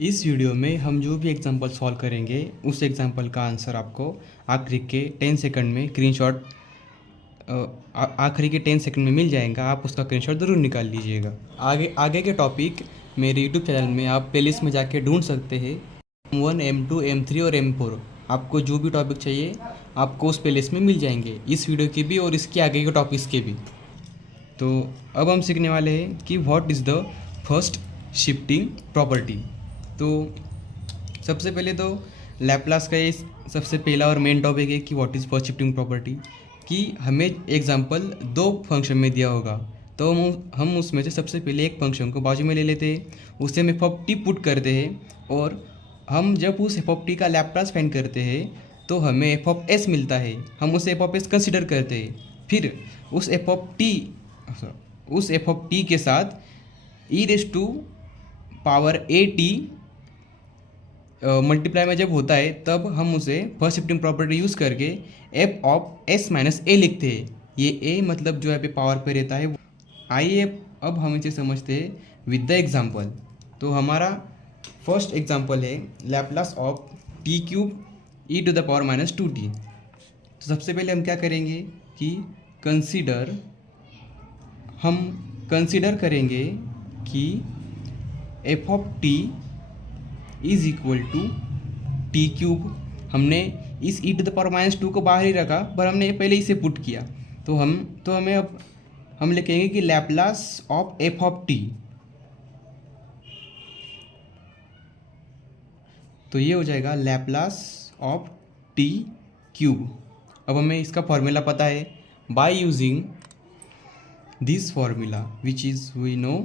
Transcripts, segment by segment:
इस वीडियो में हम जो भी एग्जांपल सॉल्व करेंगे उस एग्जांपल का आंसर आपको आखिरी के 10 सेकंड में स्क्रीनशॉट आखिरी के 10 सेकंड में मिल जाएगा। आप उसका स्क्रीनशॉट ज़रूर निकाल लीजिएगा। आगे के टॉपिक मेरे यूट्यूब चैनल में आप प्लेलिस्ट में जाके ढूंढ सकते हैं। M1, M2, M3 और M4 आपको जो भी टॉपिक चाहिए आपको उस प्लेलिस्ट में मिल जाएंगे, इस वीडियो के भी और इसके आगे के टॉपिक्स के भी। तो अब हम सीखने वाले हैं कि what is the first shifting property. तो सबसे पहले तो लैप्लास का ये सबसे पहला और मेन टॉपिक है कि what is first shifting property. कि हमें एग्जांपल दो फंक्शन में दिया होगा तो हम उसमें से सबसे पहले एक फंक्शन को बाजू में ले लेते हैं, उसे हम f(t) पुट करते हैं और हम जब उस f(t) का लैप्लास फाइंड करते हैं तो हमें f(s) मिलता है। हम उसे f(s) कंसिडर करते हैं, फिर उस f(t) के साथ e⁻⁴at मल्टीप्लाई में जब होता है तब हम उसे फर्स्ट शिफ्टिंग प्रॉपर्टी यूज़ करके f(s - a) लिखते हैं। ये a मतलब जो है पे पावर पे रहता है। आइए अब हम इसे समझते हैं विद द एग्जांपल। तो हमारा फर्स्ट एग्जांपल है लैप्लास ऑफ t³ e⁻⁻²t। तो सबसे पहले हम क्या करेंगे कि हम कंसीडर करेंगे कि f(t) is equal to t³। हमने इस e⁻⁻² को बाहर ही रखा पर हमने पहले इसे पुट किया। तो हमें अब हम लिखेंगे कि लैप्लास ऑफ f(t). तो ये हो जाएगा लैप्लास ऑफ t³। अब हमें इसका फॉर्मूला पता है by using this formula which is we know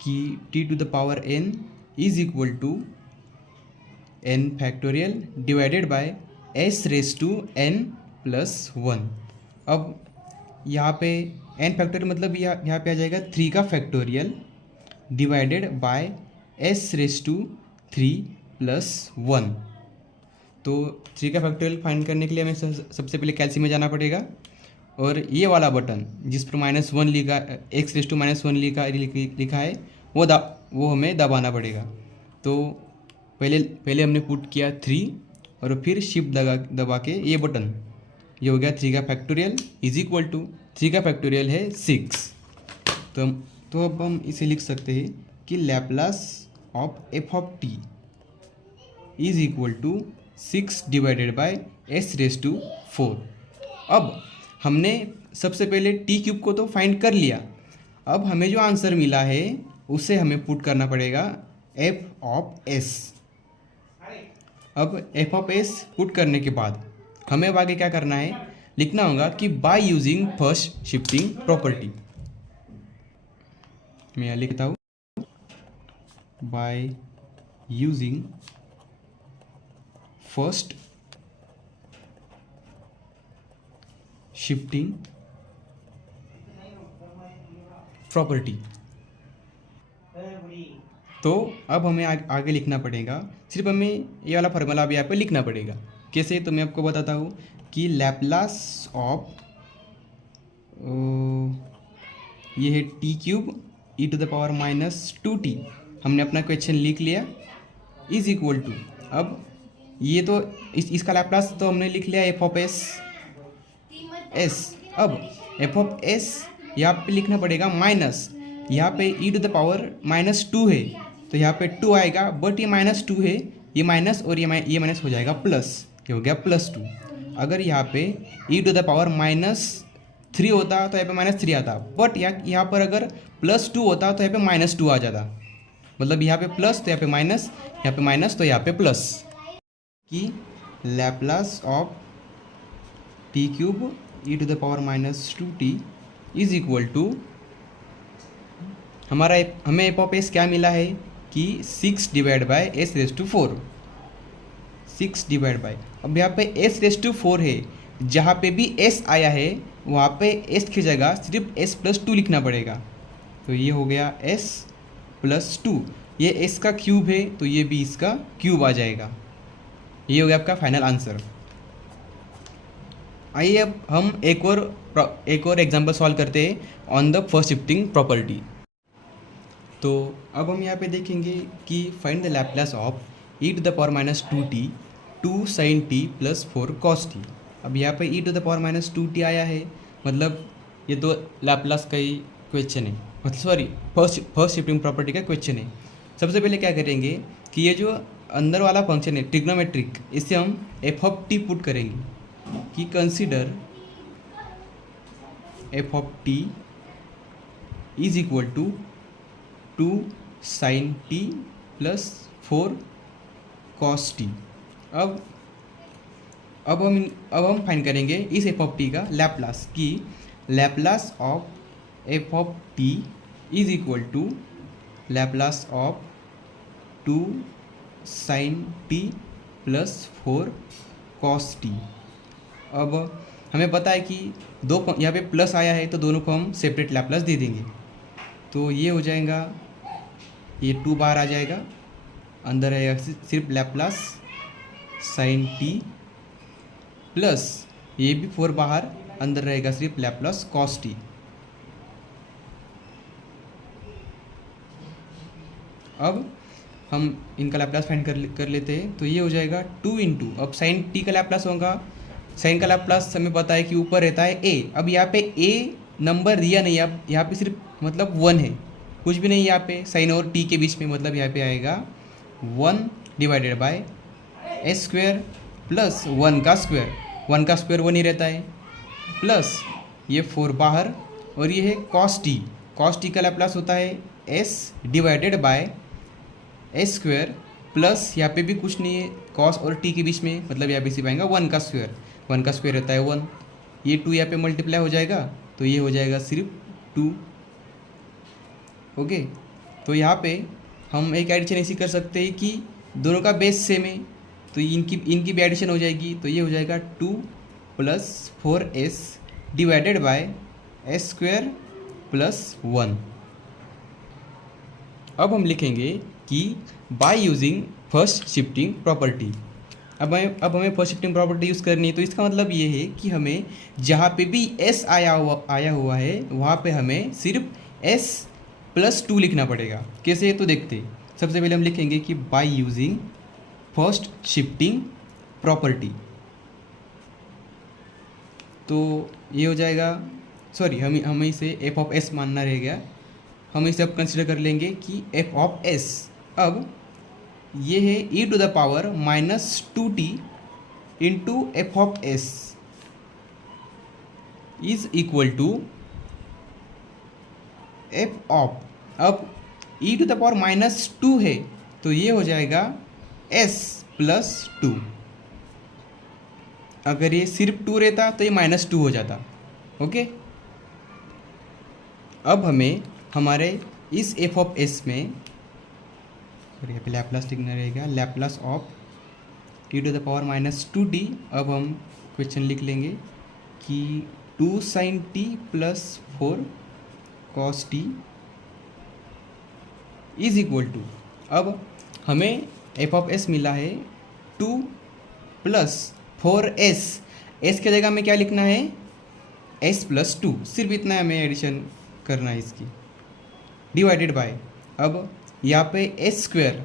कि t⁻n is equal to n factorial divided by s⁻n+1। अब यहाँ पे n फैक्टोरियल मतलब यहाँ पे आ जाएगा 3 का फैक्टोरियल डिवाइडेड बाय s⁻³ + 1। तो 3 का फैक्टोरियल फाइंड करने के लिए हमें सबसे पहले कैलसी में जाना पड़ेगा और ये वाला बटन जिस पर -1 लिखा x⁻⁻1 लिखा है वो हमें दबाना पड़ेगा। तो पहले हमने पुट किया 3 और फिर शिफ्ट दबा के ये बटन, ये हो गया 3 का फैक्टोरियल इज इक्वल टू 3 का फैक्टोरियल है 6। तो अब हम इसे लिख सकते हैं कि Laplace of f(t) is equal to 6 divided by s⁻⁴। अब हमने सबसे पहले t³ को तो फाइंड कर लिया। अब हमें जो आंसर मिला है उसे हमें पुट करना पड़ेगा f(s). अब f(s) पुट करने के बाद हमें अब आगे क्या करना है, लिखना होगा कि by using first shifting property. मैं यहाँ लिखता हूँ by using first shifting property. तो अब हमें आगे लिखना पड़ेगा, सिर्फ हमें ये वाला फार्मूला भी यहाँ पे लिखना पड़ेगा। कैसे, तो मैं आपको बताता हूँ कि लैप्लास ऑफ ये है t³ e⁻⁻²t। हमने अपना क्वेश्चन लिख लिया इज इक्वल टू, अब ये तो इसका लैप्लास तो हमने लिख लिया f(s). अब f(s) यहाँ पे लिखना पड़ेगा माइनस, यहाँ पे e⁻⁻² है तो यहाँ पे 2 आएगा, बट ये -2 है, ये माइनस और ये माइनस हो जाएगा प्लस, ये हो गया +2। अगर यहाँ पे e⁻⁻3 होता तो यहाँ पे -3 आता, बट यहाँ पर अगर +2 होता तो यहाँ पे -2 आ जाता। मतलब यहाँ पे प्लस तो यहाँ पे माइनस, यहाँ पे माइनस तो यहाँ पे प्लस। कि Laplace of t³ e⁻⁻2t is equal to हमें f(s) क्या मिला है कि 6 divide by s⁻⁴। 6 divide by, अब यहाँ पे s⁻⁴ है, जहाँ पे भी s आया है वहाँ पे s की जगह सिर्फ s+2 लिखना पड़ेगा। तो ये हो गया s+2, ये s का क्यूब है तो ये भी इसका क्यूब आ जाएगा। ये हो गया आपका फाइनल आंसर। आइए अब हम एक और एग्जांपल सॉल्व करते हैं on the first shifting property. तो अब हम यहाँ पे देखेंगे कि find the Laplace of e to the power minus 2t 2 sin t plus 4 cos t। अब यहाँ पे e to the power minus 2t आया है, मतलब ये तो लैप्लास का ही क्वेश्चन है, मतलब सॉरी फर्स्ट शिफ्टिंग प्रॉपर्टी का क्वेश्चन है। सबसे पहले क्या करेंगे कि ये जो अंदर वाला फंक्शन है ट्रिग्नोमेट्रिक, इसे हम एफ ऑफ टी पुट करेंगे कि consider F of T is equal to 2 sin t plus 4 cos t। अब हम फाइंड करेंगे इस एफ ऑफ टी का लैप्लास, कि Laplace of F of T is equal to Laplace of 2 sin t plus 4 cos t। अब हमें पता है कि दो यहाँ पे प्लस आया है तो दोनों को हम सेपरेट लैप्लास दे देंगे। तो ये हो जाएगा, ये 2 बाहर आ जाएगा, अंदर आएगा सिर्फ लैप्लास sin t प्लस ये भी 4 बाहर, अंदर रहेगा सिर्फ लैप्लास cos t। अब हम इनका लैप्लास फाइंड कर लेते हैं। तो ये हो जाएगा 2 इंटू, अब साइन टी का लैप्लास होगा, साइन का लैप्लास हमें पता है कि ऊपर रहता है a। अब यहाँ पे a नंबर दिया नहीं, अब यहाँ पे सिर्फ मतलब 1 है, कुछ भी नहीं यहाँ पे साइन और t के बीच में, मतलब यहाँ पे आएगा 1 divided by S square plus 1 का स्क्वेयर, 1 का स्क्वेयर 1 ही रहता है, प्लस ये 4 बाहर, और ये है cos t। cos t का लैप्लास होता है s divided by S square plus यहाँ पे भी कुछ नहीं है cos और t के बीच में, मतलब यहाँ पे सिर्फ आएगा 1 का स्क्वेयर, 1 का स्क्वेयर रहता है 1, ये 2 यहाँ पे मल्टीप्लाई हो जाएगा तो ये हो जाएगा सिर्फ 2। ओके, तो यहाँ पे हम एक एडिशन ऐसी कर सकते हैं कि दोनों का बेस सेम है, तो इनकी भी एडिशन हो जाएगी। तो ये हो जाएगा 2 plus 4s divided by S square plus 1। अब हम लिखेंगे कि by using first shifting property. अब हमें फर्स्ट शिफ्टिंग प्रॉपर्टी यूज़ करनी है, तो इसका मतलब ये है कि हमें जहाँ पे भी s आया हुआ है वहाँ पे हमें सिर्फ s प्लस 2 लिखना पड़ेगा। कैसे, तो देखते। सबसे पहले हम लिखेंगे कि by using first shifting property, तो ये हो जाएगा, सॉरी हमें इसे एफ ऑफ एस मानना रह गया, हम इसे अब कंसिडर कर लेंगे कि एफ ऑफ एस। अब ये है e to the power minus 2t into F of S is equal to F of, अब e to the power minus 2 है तो ये हो जाएगा s प्लस 2। अगर ये सिर्फ 2 रहता तो ये माइनस 2 हो जाता। ओके, अब हमें हमारे इस एफ ऑफ एस में, और यहाँ पे लैप्लास लिखना रहेगा, Laplace of T to the power minus 2t। अब हम क्वेश्चन लिख लेंगे कि 2 sin t plus 4 cos t is equal to, अब हमें एफ ऑफ एस मिला है 2 प्लस 4s, s की जगह में क्या लिखना है s प्लस 2, सिर्फ इतना हमें एडिशन करना है इसकी, डिवाइडेड बाय, अब यहाँ पे एस स्क्वेयर,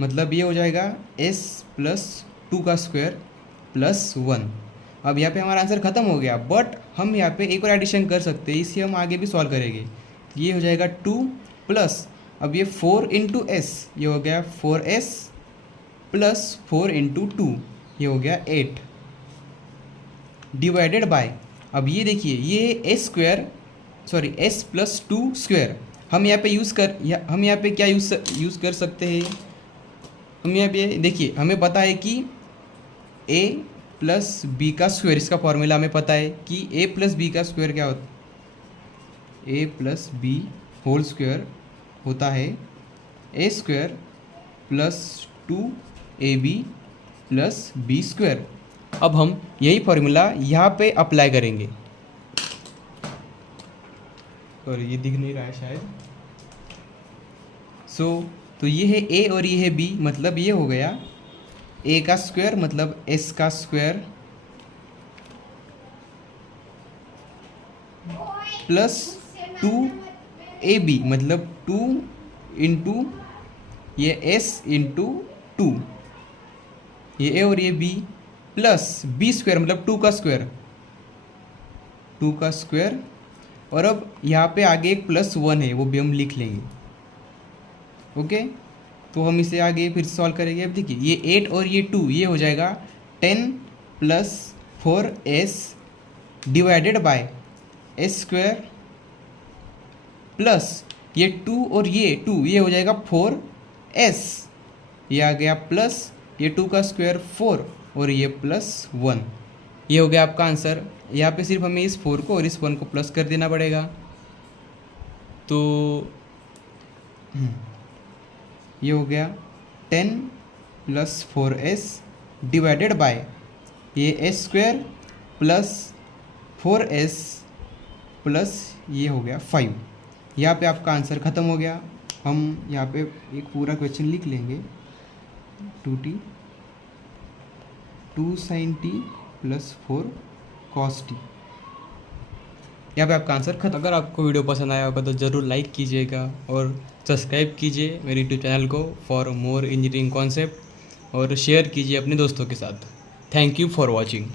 मतलब ये हो जाएगा s प्लस 2 का स्क्वायर प्लस 1। अब यहाँ पे हमारा आंसर ख़त्म हो गया, बट हम यहाँ पे एक और एडिशन कर सकते हैं, इसे हम आगे भी सॉल्व करेंगे। ये हो जाएगा 2 प्लस, अब ये 4 इंटू एस, ये हो गया 4s प्लस 4 इंटू 2, ये हो गया 8, डिवाइडेड बाय, अब ये देखिए ये S square, sorry s plus 2 square, हम यहाँ पे हम यहाँ पे क्या यूज़ कर सकते हैं, हम यहाँ पे देखिए हमें पता है कि a प्लस बी का स्क्वायर, इसका फॉर्मूला हमें पता है कि a प्लस बी का स्क्वायर क्या होता है, a plus B whole square होता है a square plus 2ab plus B square. अब हम यही फॉर्मूला यहाँ पे अप्लाई करेंगे, और ये दिख नहीं रहा है शायद, तो ये है a और ये है b, मतलब ये हो गया a का स्क्वायर मतलब s का स्क्वायर प्लस 2ab मतलब 2 इंटू ये एस इंटू टू, ये ए और ये बी, प्लस बी स्क्वायर मतलब टू का स्क्वायर, टू का स्क्वायर, और अब यहाँ पे आगे एक प्लस वन है वो भी हम लिख लेंगे। ओके, तो हम इसे आगे फिर से सॉल्व करेंगे। अब देखिए ये 8 और ये 2, ये हो जाएगा 10 plus 4s divided by S square, plus ये 2 और ये 2, ये हो जाएगा 4s, ये आ गया प्लस ये 2 का स्क्वायर 4 और ये प्लस 1, ये हो गया आपका आंसर। यहाँ पे सिर्फ हमें इस 4 को और इस 1 को प्लस कर देना पड़ेगा। तो ये हो गया 10 प्लस 4s डिवाइडेड बाय ये S square plus 4s plus ये हो गया 5। यहाँ पे आपका आंसर ख़त्म हो गया। हम यहाँ पे एक पूरा क्वेश्चन लिख लेंगे, 2t 2 sin t plus 4 cos t। यहाँ पे आपका आंसर खत्म। अगर आपको वीडियो पसंद आया होगा तो ज़रूर लाइक कीजिएगा और सब्सक्राइब कीजिए मेरे यूट्यूब चैनल को फॉर मोर इंजीनियरिंग कॉन्सेप्ट, और शेयर कीजिए अपने दोस्तों के साथ। Thank you for watching.